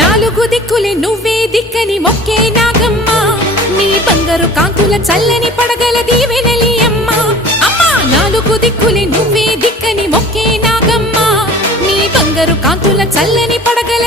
నాలుగు దిక్కులే నువ్వే దిక్కని మొక్కే నాగమ్మ నీ బంగారు కాంతుల చల్లని పడగల దీవెనలి అమ్మ అమ్మా నాలుగు దిక్కులే నువ్వే దిక్కని మొక్కే నాగమ్మ నీ బంగారు కాంతుల చల్లని పడగల